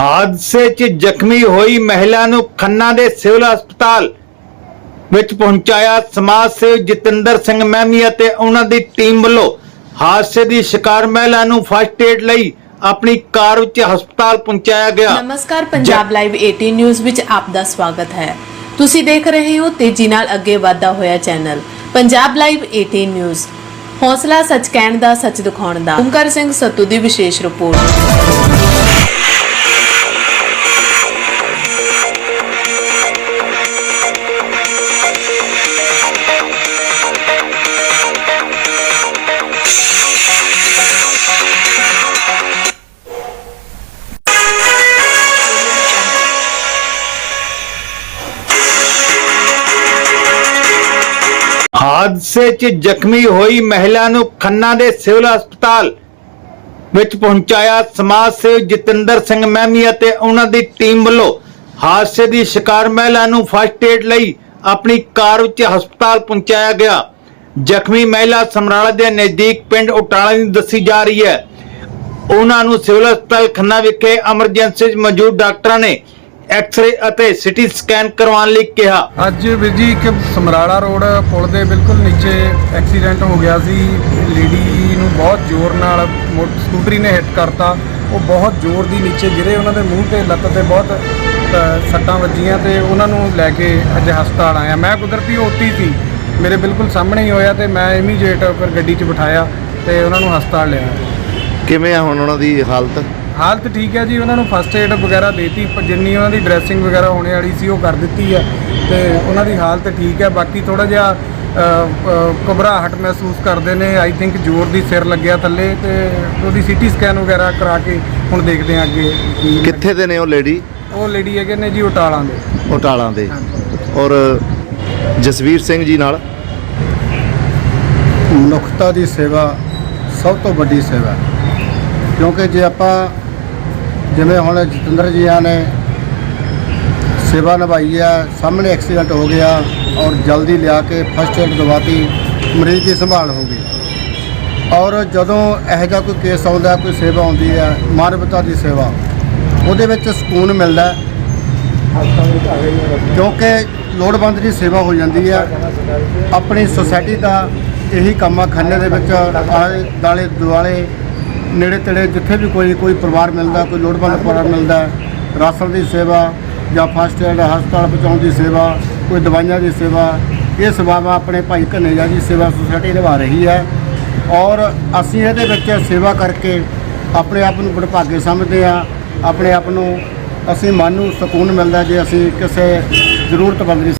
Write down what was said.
ਹਾਦਸੇ 'ਚ ਜ਼ਖਮੀ ਹੋਈ ਮਹਿਲਾ ਨੂੰ ਖੰਨਾ ਦੇ ਸਿਵਲ ਹਸਪਤਾਲ ਵਿੱਚ ਪਹੁੰਚਾਇਆ ਸਮਾਜ ਸੇਵੀ ਜਤਿੰਦਰ ਸਿੰਘ ਮਹਿਮੀ ਅਤੇ ਉਹਨਾਂ ਦੀ ਟੀਮ ਵੱਲੋਂ ਹਾਦਸੇ ਦੀ ਸ਼ਿਕਾਰ ਮਹਿਲਾ ਨੂੰ ਫਸਟ ਏਡ ਲਈ ਆਪਣੀ ਕਾਰ ਵਿੱਚ ਹਸਪਤਾਲ ਪਹੁੰਚਾਇਆ ਗਿਆ। ਨਮਸਕਾਰ, ਪੰਜਾਬ ਲਾਈਵ 18 ਨਿਊਜ਼ ਵਿੱਚ ਆਪ ਦਾ ਸਵਾਗਤ ਹੈ। ਤੁਸੀਂ ਦੇਖ ਰਹੇ ਹੋ ਤੇਜ਼ੀ ਨਾਲ ਅੱਗੇ ਵਧਦਾ ਹੋਇਆ ਚੈਨਲ, ਪੰਜਾਬ ਲਾਈਵ 18 ਨਿਊਜ਼ ਹੌਸਲਾ ਸੱਚ ਕਹਿਣ ਦਾ, ਸੱਚ ਦਿਖਾਉਣ ਦਾ। ਓਮਕਾਰ ਸਿੰਘ ਸੱਤੂ ਦੀ ਵਿਸ਼ੇਸ਼ ਰਿਪੋਰਟ। ਹਾਦਸੇ 'ਚ ਜ਼ਖਮੀ ਹੋਈ ਮਹਿਲਾ ਨੂੰ ਖੰਨਾ ਦੇ ਸਿਵਲ ਹਸਪਤਾਲ ਵਿੱਚ ਪਹੁੰਚਾਇਆ ਸਮਾਜ ਸੇਵੀ ਜਤਿੰਦਰ ਸਿੰਘ ਮਹਿਮੀ ਅਤੇ ਉਹਨਾਂ ਦੀ ਟੀਮ ਵੱਲੋਂ ਹਾਦਸੇ ਦੀ ਸ਼ਿਕਾਰ ਮਹਿਲਾ ਨੂੰ ਫਸਟ ਏਡ ਲਈ ਆਪਣੀ ਕਾਰ ਵਿੱਚ ਹਸਪਤਾਲ ਪਹੁੰਚਾਇਆ ਗਿਆ। ਜ਼ਖਮੀ ਮਹਿਲਾ ਸਮਰਾਲਾ ਦੇ ਨਜ਼ਦੀਕ ਪਿੰਡ ਉਟਾਲਾ ਦੀ ਦੱਸੀ ਜਾ ਰਹੀ ਹੈ। ਉਹਨਾਂ ਨੂੰ ਸਿਵਲ ਹਸਪਤਾਲ ਖੰਨਾ ਵਿਖੇ ਐਮਰਜੈਂਸੀ ਮੌਜੂਦ ਡਾਕਟਰਾਂ ਨੇ ਐਕਸ-ਰੇ ਅਤੇ ਸਿਟੀ ਸਕੈਨ ਕਰਵਾਉਣ ਲਈ ਕਿਹਾ। ਅੱਜ ਵੀਰ ਜੀ ਇੱਕ ਸਮਰਾਲਾ ਰੋਡ ਪੁਲ ਦੇ ਬਿਲਕੁਲ ਨੀਚੇ ਐਕਸੀਡੈਂਟ ਹੋ ਗਿਆ ਸੀ। ਲੇਡੀ ਨੂੰ ਬਹੁਤ ਜ਼ੋਰ ਨਾਲ ਮੋ- ਸਕੂਟਰੀ ਨੇ ਹਿੱਟ ਕਰਤਾ। ਉਹ ਬਹੁਤ ਜ਼ੋਰ ਦੀ ਨੀਚੇ ਗਿਰੇ। ਉਹਨਾਂ ਦੇ ਮੂੰਹ ਤੇ ਲੱਤ ਤੇ ਬਹੁਤ ਅ, ਸੱਟਾਂ ਵੱਜੀਆਂ ਤੇ ਉਹਨਾਂ ਨੂੰ ਲੈ ਕੇ ਅੱਜ ਹਸਪਤਾਲ ਆਇਆ। ਮੈਂ ਕੁਦਰਤੀ ਓਟੀ ਸੀ। ਮੇਰੇ ਬਿਲਕੁਲ ਸਾਹਮਣੇ ਹੀ ਹੋਇਆ ਤੇ ਮੈਂ ਇਮੀਡੀਏਟ ਫਿਰ ਗੱਡੀ 'ਚ ਬਿਠਾਇਆ ਤੇ ਉਹਨਾਂ ਨੂੰ ਹਸਪਤਾਲ ਲਿਆ ਕਿਵੇਂ ਆ ਹੁਣ ਉਹਨਾਂ ਦੀ ਹਾਲਤ? ਹਾਲਤ ਠੀਕ ਹੈ ਜੀ ਉਹਨਾਂ ਨੂੰ ਫਸਟ ਏਡ ਵਗੈਰਾ ਦੇਤੀ ਜਿੰਨੀ ਉਹਨਾਂ ਦੀ ਡਰੈਸਿੰਗ ਵਗੈਰਾ ਹੋਣੇ ਵਾਲੀ ਸੀ ਉਹ ਕਰ ਦਿੱਤੀ ਹੈ। ਤੇ ਉਹਨਾਂ ਦੀ ਹਾਲਤ ਠੀਕ ਹੈ ਬਾਕੀ ਥੋੜਾ ਜਿਹਾ ਘਬਰਾਹਟ ਮਹਿਸੂਸ ਕਰਦੇ ਨੇ। ਆਈ ਥਿੰਕ ਜ਼ੋਰ ਦੀ ਸਿਰ ਲੱਗਿਆ ਥੱਲੇ ਤੇ ਉਹਦੀ ਸੀਟੀ ਸਕੈਨ ਵਗੈਰਾ ਕਰਾ ਕੇ ਹੁਣ ਦੇਖਦੇ ਹਾਂ ਅੱਗੇ ਕੀ ਕਿੱਥੇ ਦੇ ਨੇ ਉਹ ਲੇਡੀ ਉਹ ਲੇਡੀ ਹੈਗੇ ਨੇ ਜੀ ਉਟਾਲਾਂ ਦੇ। ਉਟਾਲਾਂ ਦੇ। ਔਰ ਜਸਵੀਰ ਸਿੰਘ ਜੀ ਨਾਲ? ਮਨੁੱਖਤਾ ਦੀ ਸੇਵਾ ਸਭ ਤੋਂ ਵੱਡੀ ਸੇਵਾ ਹੈ। ਕਿਉਂਕਿ ਜੇ ਆਪਾਂ ਜਿਵੇਂ ਹੁਣ ਜਤਿੰਦਰ ਜੀਆਂ ਨੇ ਸੇਵਾ ਨਿਭਾਈ ਹੈ ਸਾਹਮਣੇ ਐਕਸੀਡੈਂਟ ਹੋ ਗਿਆ ਔਰ ਜਲਦੀ ਲਿਆ ਕੇ ਫਸਟ ਏਡ ਦਵਾਤੀ, ਮਰੀਜ਼ ਦੀ ਸੰਭਾਲ ਹੋ ਗਈ। ਔਰ ਜਦੋਂ ਇਹੋ ਜਿਹਾ ਕੋਈ ਕੇਸ ਆਉਂਦਾ, ਕੋਈ ਸੇਵਾ ਆਉਂਦੀ ਹੈ ਮਾਨਵਤਾ ਦੀ ਸੇਵਾ, ਉਹਦੇ ਵਿੱਚ ਸਕੂਨ ਮਿਲਦਾ ਕਿਉਂਕਿ ਲੋੜਵੰਦ ਦੀ ਸੇਵਾ ਹੋ ਜਾਂਦੀ ਹੈ ਆਪਣੀ ਸੁਸਾਇਟੀ ਦਾ ਇਹੀ ਕੰਮ ਆ, ਖੰਨੇ ਦੇ ਵਿੱਚ ਆਲੇ ਦਾਲੇ ਦੁਆਲੇ ਨੇੜੇ ਤੇੜੇ ਜਿੱਥੇ ਵੀ ਕੋਈ ਕੋਈ ਪਰਿਵਾਰ ਮਿਲਦਾ, ਕੋਈ ਲੋੜਵੰਦ ਪਰਿਵਾਰ ਮਿਲਦਾ, ਰਾਸ਼ਨ ਦੀ ਸੇਵਾ ਜਾਂ ਫਸਟ ਏਡ ਹਸਪਤਾਲ ਪਹੁੰਚਾਉਣ ਦੀ ਸੇਵਾ, ਕੋਈ ਦਵਾਈਆਂ ਦੀ ਸੇਵਾ, ਇਹ ਸੇਵਾਵਾਂ ਆਪਣੇ ਭਾਈ ਕਨੇਜਾ ਦੀ ਸੇਵਾ ਸੁਸਾਇਟੀ ਨਿਭਾ ਰਹੀ ਹੈ। ਔਰ ਅਸੀਂ ਇਹਦੇ ਵਿੱਚ ਸੇਵਾ ਕਰਕੇ ਆਪਣੇ ਆਪ ਨੂੰ ਵਡਭਾਗੇ ਸਮਝਦੇ ਹਾਂ, ਆਪਣੇ ਆਪ ਨੂੰ ਅਸੀਂ ਮਨ ਨੂੰ ਸਕੂਨ ਮਿਲਦਾ ਜੇ ਅਸੀਂ ਕਿਸੇ ਜ਼ਰੂਰਤਮੰਦ ਦੀ